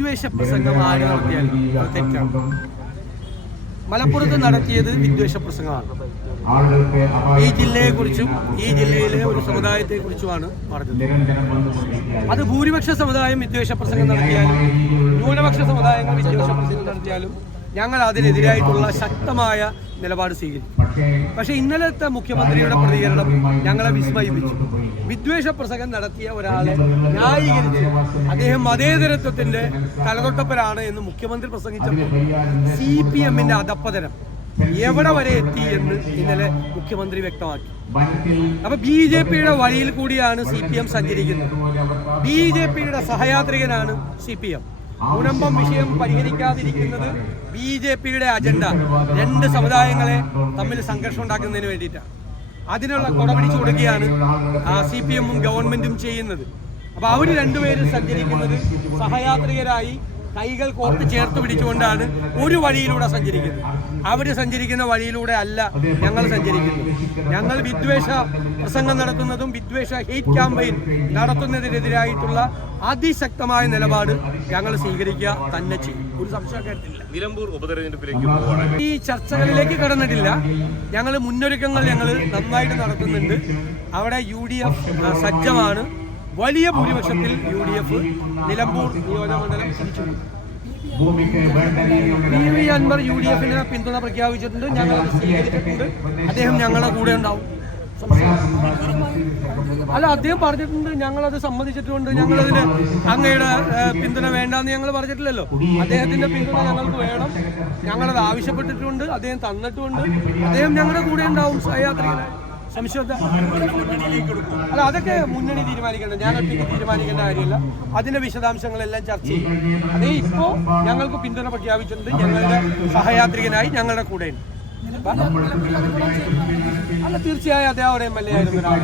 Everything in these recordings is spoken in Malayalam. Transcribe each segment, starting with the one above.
വിദ്വേഷ പ്രസംഗം ആര് നടത്തിയാലും അത് തെറ്റാണ് മലപ്പുറത്ത് നടത്തിയത് വിദ്വേഷ പ്രസംഗമാണ് ഈ ജില്ലയെക്കുറിച്ചും ഈ ജില്ലയിലെ ഒരു സമുദായത്തെക്കുറിച്ചുമാണ് പറഞ്ഞത്. അത് ഭൂരിപക്ഷ സമുദായം വിദ്വേഷ പ്രസംഗം നടത്തിയാലും ന്യൂനപക്ഷ സമുദായങ്ങൾ വിദ്വേഷ പ്രസംഗം നടത്തിയാലും ഞങ്ങൾ അതിനെതിരായിട്ടുള്ള ശക്തമായ നിലപാട് സ്വീകരിക്കും പക്ഷേ ഇന്നലത്തെ മുഖ്യമന്ത്രിയുടെ പ്രതികരണം ഞങ്ങളെ വിസ്മയിപ്പിച്ചു. വിദ്വേഷ പ്രസംഗം നടത്തിയ ഒരാളെ ന്യായീകരിച്ച് അദ്ദേഹം മതേതരത്വത്തിന്റെ തലതൊട്ടപ്പനാണ് എന്ന് മുഖ്യമന്ത്രി പ്രസംഗിച്ചപ്പോൾ സി പി എമ്മിന്റെ അധപ്പതനം എവിടെ വരെ എത്തി എന്ന് ഇന്നലെ മുഖ്യമന്ത്രി വ്യക്തമാക്കി. അപ്പൊ ബി ജെ പിയുടെ വഴിയിൽ കൂടിയാണ് സി പി എം സഞ്ചരിക്കുന്നത്. ബി ജെ പിയുടെ സഹയാത്രികനാണ് സി പി എം. മുനമ്പം വിഷയം പരിഹരിക്കാതിരിക്കുന്നത് ബി ജെ പിയുടെ അജണ്ട. രണ്ട് സമുദായങ്ങളെ തമ്മിൽ സംഘർഷം ഉണ്ടാക്കുന്നതിന് വേണ്ടിയിട്ടാണ്. അതിനുള്ള കൊട ചൂടുകയാണ് കൊടുക്കുകയാണ് സി പി എമ്മും ഗവൺമെന്റും ചെയ്യുന്നത്. അപ്പൊ അവർ രണ്ടുപേരും സഞ്ചരിക്കുന്നത് സഹയാത്രികരായി കൈകൾ കോർത്ത് ചേർത്ത് പിടിച്ചുകൊണ്ടാണ് ഒരു വഴിയിലൂടെ സഞ്ചരിക്കുന്നത്. അവർ സഞ്ചരിക്കുന്ന വഴിയിലൂടെ അല്ല ഞങ്ങൾ സഞ്ചരിക്കുന്നത്. ഞങ്ങൾ വിദ്വേഷ പ്രസംഗം നടത്തുന്നതും വിദ്വേഷ ഹെയ്റ്റ് ക്യാമ്പയിൻ നടത്തുന്നതിനെതിരായിട്ടുള്ള അതിശക്തമായ നിലപാട് ഞങ്ങൾ സ്വീകരിക്കുക തന്നെ ചെയ്യും. ഒരു സംശയക്കാര്യത്തില്ല നിലമ്പൂർ ഉപതെരഞ്ഞെടുപ്പിലേക്ക് ഈ ചർച്ചകളിലേക്ക് കടന്നിട്ടില്ല. ഞങ്ങൾ മുന്നൊരുക്കങ്ങൾ ഞങ്ങൾ നന്നായിട്ട് നടത്തുന്നുണ്ട്. അവിടെ യു ഡി എഫ് സജ്ജമാണ്. വലിയ ഭൂരിപക്ഷത്തിൽ യു ഡി എഫ് നിലമ്പൂർ നിയോജകമണ്ഡലം തിരിച്ചു P V Anvar U D എഫിന് പിന്തുണ പ്രഖ്യാപിച്ചിട്ടുണ്ട്. ഞങ്ങൾ അത് സ്വീകരിച്ചിട്ടുണ്ട്. അദ്ദേഹം ഞങ്ങളുടെ കൂടെ ഉണ്ടാവും. അല്ല അദ്ദേഹം പറഞ്ഞിട്ടുണ്ട് ഞങ്ങളത് സമ്മതിച്ചിട്ടുണ്ട് ഞങ്ങളതിന് അങ്ങയുടെ പിന്തുണ വേണ്ടെന്ന് ഞങ്ങൾ പറഞ്ഞിട്ടില്ലല്ലോ. അദ്ദേഹത്തിന്റെ പിന്തുണ ഞങ്ങൾക്ക് വേണം. ഞങ്ങളത് ആവശ്യപ്പെട്ടിട്ടുണ്ട് അദ്ദേഹം തന്നിട്ടുണ്ട്. അദ്ദേഹം ഞങ്ങളുടെ കൂടെ ഉണ്ടാവും സഹയാത്രികനായി അല്ല അതൊക്കെ മുന്നണി തീരുമാനിക്കേണ്ട. ഞാൻ ഒറ്റയ്ക്ക് തീരുമാനിക്കേണ്ട കാര്യമില്ല. അതിന്റെ വിശദാംശങ്ങളെല്ലാം ചർച്ച ചെയ്യും. അതേ ഇപ്പോ ഞങ്ങൾക്ക് പിന്തുണ പ്രഖ്യാപിച്ചിട്ടുണ്ട്. ഞങ്ങളുടെ സഹയാത്രികനായി ഞങ്ങളുടെ കൂടെയുണ്ട് അല്ല തീർച്ചയായും അദ്ദേഹം ഒരു എം എൽ എ ആയിരുന്നു ഒരാൾ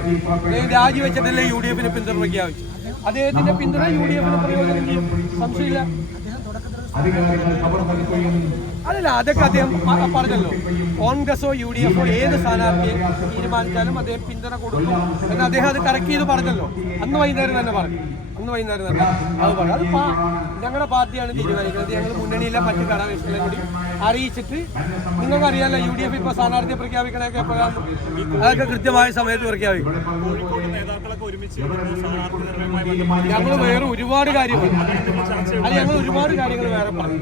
രാജിവെച്ചിട്ടല്ലേ യു ഡി എഫിന് പിന്തുണ പ്രഖ്യാപിച്ചു അദ്ദേഹത്തിന്റെ പിന്തുണ യു ഡി എഫിന് പ്രയോജനം സംശയമില്ല. അല്ലല്ല അതൊക്കെ അദ്ദേഹം പറഞ്ഞല്ലോ. കോൺഗ്രസോ യു ഡി എഫോ ഏത് സ്ഥാനാർത്ഥിയെ തീരുമാനിച്ചാലും അദ്ദേഹം പിന്തുണ കൊടുക്കും എന്ന് അദ്ദേഹം അത് കറക്റ്റ് ചെയ്ത് പറഞ്ഞല്ലോ. അന്ന് വൈകുന്നേരം തന്നെ പറഞ്ഞു. അന്ന് വൈകുന്നേരം തന്നെ. അത് പറഞ്ഞു. അത് ഞങ്ങളുടെ പാർട്ടിയാണ് തീരുമാനിക്കുന്നത്. ഞങ്ങൾ മുന്നണിയിലെ മറ്റ് ഘടകകക്ഷികളെ കൂടി. അറിയിച്ചിട്ട് നിങ്ങൾക്ക് അറിയാലോ യു ഡി എഫ് ഇപ്പോൾ സ്ഥാനാർത്ഥിയെ പ്രഖ്യാപിക്കണമൊക്കെ എപ്പോഴാണ് അതൊക്കെ കൃത്യമായ സമയത്ത് പ്രഖ്യാപിക്കും. ഞങ്ങൾ വേറെ ഒരുപാട് കാര്യങ്ങൾ. അത് ഞങ്ങൾ ഒരുപാട് കാര്യങ്ങൾ വേറെ പറഞ്ഞു.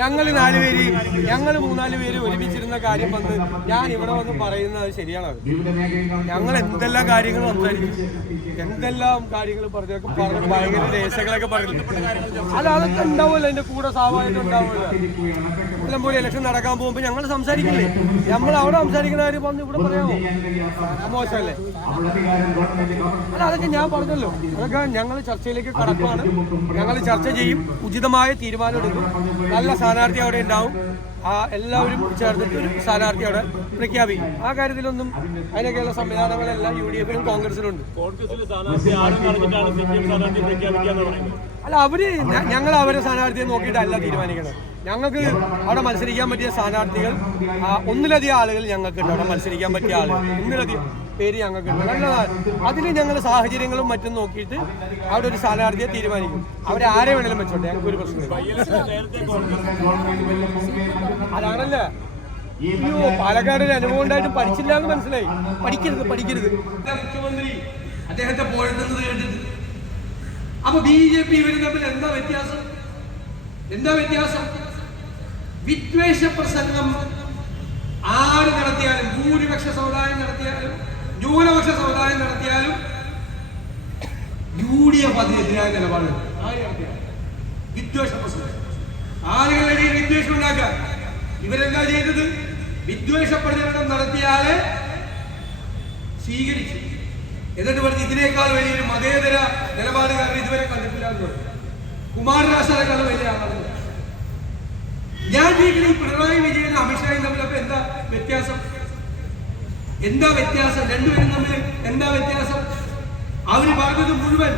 ഞങ്ങൾ നാലുപേര് ഞങ്ങൾ മൂന്നാൽ പേര് ഒരുമിച്ചിരുന്ന കാര്യം വന്ന് ഞാൻ ഇവിടെ വന്ന് പറയുന്നത് ശരിയാണത് ഞങ്ങൾ എന്തെല്ലാം കാര്യങ്ങൾ സംസാരിക്കും? എന്തെല്ലാം കാര്യങ്ങൾ പറഞ്ഞൊക്കെ പറഞ്ഞു ഭയങ്കര രഹസ്യങ്ങളൊക്കെ പറഞ്ഞു. അല്ല അതൊക്കെ ഉണ്ടാവുമല്ലോ എന്റെ കൂടെ സ്വാഭാവികം ഉണ്ടാവുമല്ലോ. നിലമ്പൂർ ഇലക്ഷൻ നടക്കാൻ പോകുമ്പോൾ ഞങ്ങൾ സംസാരിക്കില്ലേ? നമ്മൾ അവിടെ സംസാരിക്കുന്ന കാര്യം വന്ന് ഇവിടെ പറയാമോ? മോശമല്ലേ? അല്ല അതൊക്കെ ഞാൻ പറഞ്ഞല്ലോ. അതൊക്കെ ഞങ്ങൾ ചർച്ചയിലേക്ക് കടക്കുവാണ് ഞങ്ങൾ ചർച്ച ചെയ്യും ഉചിതമായ തീരുമാനം എടുക്കും. നല്ല സ്ഥാനാർത്ഥി അവിടെ ഉണ്ടാവും. ആ എല്ലാവരും ചേർന്നിട്ട് ഒരു സ്ഥാനാർത്ഥി അവിടെ പ്രഖ്യാപിക്കും. ആ കാര്യത്തിലൊന്നും അതിനൊക്കെയുള്ള സംവിധാനങ്ങളെല്ലാം യു ഡി എഫിലും കോൺഗ്രസിലുണ്ട് അല്ല അവർ ഞങ്ങൾ അവരെ സ്ഥാനാർത്ഥിയെ നോക്കിയിട്ടല്ല തീരുമാനിക്കണം ഞങ്ങൾക്ക് അവിടെ മത്സരിക്കാൻ പറ്റിയ സ്ഥാനാർത്ഥികൾ ഒന്നിലധികം ആളുകൾ ഞങ്ങൾക്കുണ്ട് അവിടെ മത്സരിക്കാൻ പറ്റിയ ആളുകൾ. ഒന്നിലധികം പേര് ഞങ്ങൾക്ക് അതിന് ഞങ്ങൾ സാഹചര്യങ്ങളും മറ്റും നോക്കിയിട്ട് അവിടെ ഒരു സ്ഥാനാർത്ഥിയെ തീരുമാനിക്കും. അവരെ ആരെ വേണേലും വെച്ചോട്ടെ? ഞങ്ങൾക്ക് ഒരു പ്രശ്നമില്ല. അതാണല്ലേ? അയ്യോ പാലക്കാട് ഒരു അനുഭവം ഉണ്ടായിട്ട് പഠിച്ചില്ല എന്ന് മനസ്സിലായി. പഠിക്കരുത് പഠിക്കരുത്. മുഖ്യമന്ത്രി അദ്ദേഹത്തെ പോഴുന്നത് കേട്ടിട്ട് അപ്പൊ ബി ജെ പി ഇവർ തമ്മിൽ എന്താ വ്യത്യാസം? എന്താ വ്യത്യാസം? വിദ്വേഷ പ്രസംഗം ആര് നടത്തിയാലും ഭൂരിപക്ഷ സമുദായം നടത്തിയാലും ന്യൂനപക്ഷ സമുദായം നടത്തിയാലും യു ഡി എഫ് അതിനെതിരായ നിലപാട്. വിദ്വേഷ ആളുകളുടെ വിദ്വേഷം ഉണ്ടാക്കാൻ ഇവരെന്താ ചെയ്തത്? വിദ്വേഷ പ്രചരണം നടത്തിയാലേ സ്വീകരിച്ചു. എന്നിട്ട് പറഞ്ഞ് ഇതിനേക്കാൾ വലിയൊരു മതേതര നിലപാടുകാരൻ ഇതുവരെ കണ്ടിട്ടില്ല എന്ന് പറഞ്ഞു. കുമാരനാശാനേക്കാൾ വലിയ ആളാണ്. ഞാൻ ഈ പിണറായി വിജയനും അമിത്ഷായും തമ്മിലൊക്കെ എന്താ വ്യത്യാസം? എന്താ വ്യത്യാസം? രണ്ടുപേരും തമ്മിൽ എന്താ വ്യത്യാസം? അവർ പറഞ്ഞത് മുഴുവൻ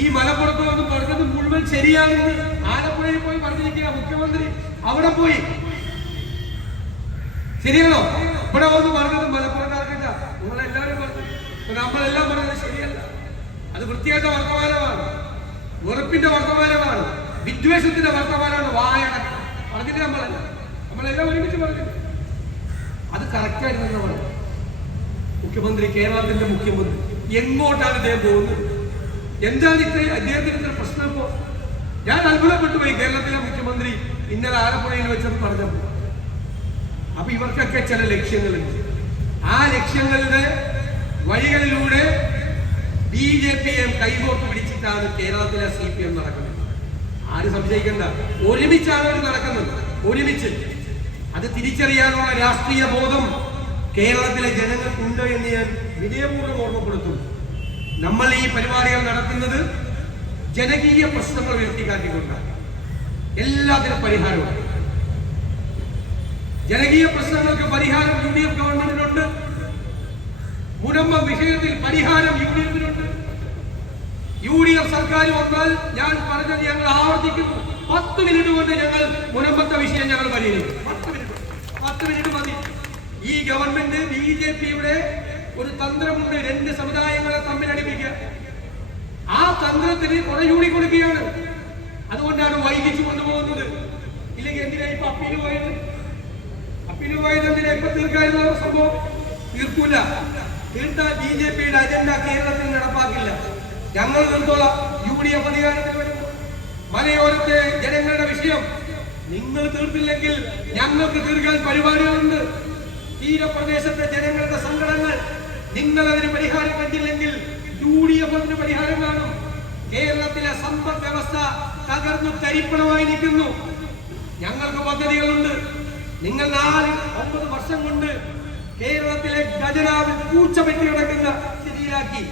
ഈ മലപ്പുറത്ത് വന്ന് പറഞ്ഞത് മുഴുവൻ ശരിയാണെന്ന് ആലപ്പുഴയിൽ പോയി പറഞ്ഞിരിക്കുക മുഖ്യമന്ത്രി അവിടെ പോയി. ശരിയാണോ? ഇവിടെ വന്ന് പറഞ്ഞത് മലപ്പുറക്കാർക്കില്ല നിങ്ങളെല്ലാവരും പറഞ്ഞു. നമ്മളെല്ലാം പറഞ്ഞത് ശരിയല്ല. അത് വൃത്തിയായിട്ട വർത്തമാനമാണ്. വെറുപ്പിന്റെ വർത്തമാനമാണ്. വിദ്വേഷത്തിന്റെ വർത്തമാനമാണ്. വായന പറഞ്ഞിട്ട് നമ്മളല്ല? നമ്മളെല്ലാം ഒരുമിച്ച് പറഞ്ഞു അത് കറക്റ്റായിരുന്നു പറഞ്ഞു മുഖ്യമന്ത്രി കേരളത്തിന്റെ മുഖ്യമന്ത്രി. എങ്ങോട്ടാണ് അദ്ദേഹം പോകുന്നത്? എന്താണ് ഇത്ര അദ്ദേഹത്തിന് ഇത്ര പ്രശ്നം ഇപ്പോ? ഞാൻ അത്ഭുതപ്പെട്ടു പോയി കേരളത്തിലെ മുഖ്യമന്ത്രി ഇന്നലെ ആലപ്പുഴയിൽ വെച്ചത് പറഞ്ഞപ്പോൾ. അപ്പൊ ഇവർക്കൊക്കെ ചില ലക്ഷ്യങ്ങളുണ്ട്. ആ ലക്ഷ്യങ്ങളുടെ വഴികളിലൂടെ ബി ജെ പിയെ കൈകോർത്ത് പിടിച്ചിട്ടാണ് കേരളത്തിലെ സി പി എം നടക്കുന്നത്. ആര് സംശയിക്കണ്ട. ഒരുമിച്ചാണ് അവർ നടക്കുന്നത്. ഒരുമിച്ച്. അത് തിരിച്ചറിയാനുള്ള രാഷ്ട്രീയ ബോധം കേരളത്തിലെ ജനങ്ങൾക്കുണ്ട് എന്ന് ഞാൻ വിനയപൂർവം ഓർമ്മപ്പെടുത്തുന്നു നമ്മൾ ഈ പരിപാടികൾ നടത്തുന്നത് ജനകീയ പ്രശ്നങ്ങൾ ഉയർത്തിക്കാട്ടിക്കൊണ്ടാണ്. എല്ലാത്തിനും പരിഹാരമാണ് ജനകീയ പ്രശ്നങ്ങൾക്ക് പരിഹാരം യു ഡി എഫ് ഗവൺമെന്റിനുണ്ട്. മുനമ്പ വിഷയത്തിൽ പരിഹാരം യു ഡി എഫിനുണ്ട്. യു ഡി എഫ് സർക്കാർ വന്നാൽ ഞാൻ പറഞ്ഞത് ഞങ്ങൾ ആവർത്തിക്കുന്നു. പത്ത് മിനിറ്റ് കൊണ്ട് ഞങ്ങൾ മുനമ്പത്തെ വിഷയം ഞങ്ങൾ പരിഹരിക്കും. പത്ത് മിനിറ്റ്. പത്ത് മിനിറ്റ് ഈ ഗവൺമെന്റ് ബി ജെ പിയുടെ ഒരു തന്ത്രമുണ്ട് രണ്ട് സമുദായങ്ങളെ തമ്മിൽ അടിപ്പിക്കുക ആ തന്ത്രത്തിന് കുടയൂടി കൊടുക്കുകയാണ്. അതുകൊണ്ടാണ് വൈകിച്ചു കൊണ്ടുപോകുന്നത്. ഇല്ലെങ്കിൽ എന്തിനാ ഇപ്പൊ അപ്പീൽ പോയത്? അപ്പീൽ പോയത് എന്തിനാ? ഇപ്പൊ തീർക്കാനുള്ള സംഭവം? തീർക്കൂല. തീർത്താൽ ബി ജെ പിയുടെ അജണ്ട കേരളത്തിൽ നടപ്പാക്കില്ല. ഞങ്ങൾ നിർത്തോളാം. യു ഡി എഫ് അധികാരത്തിൽ വരും. മലയോരത്തെ ജനങ്ങളുടെ വിഷയം. നിങ്ങൾ തീർത്തില്ലെങ്കിൽ ഞങ്ങൾക്ക് തീർക്കാൻ പരിപാടികളുണ്ട്. തീരപ്രദേശത്തെ ജനങ്ങളുടെ സങ്കടങ്ങൾ നിങ്ങൾ അതിന് പരിഹാരം കണ്ടില്ലെങ്കിൽ യു ഡി എഫ് അതിന് പരിഹാരം കാണും. കേരളത്തിലെ സമ്പദ് വ്യവസ്ഥ തകർന്നു തരിപ്പണമായിരിക്കുന്നു. ഞങ്ങൾക്ക് പദ്ധതികളുണ്ട്. നിങ്ങൾ നാല് ഒമ്പത് വർഷം കൊണ്ട് കേരളത്തിലെ ഖജനാവിൽ പൂച്ച പറ്റി കിടക്കുന്ന സ്ഥിതിയിലാക്കി.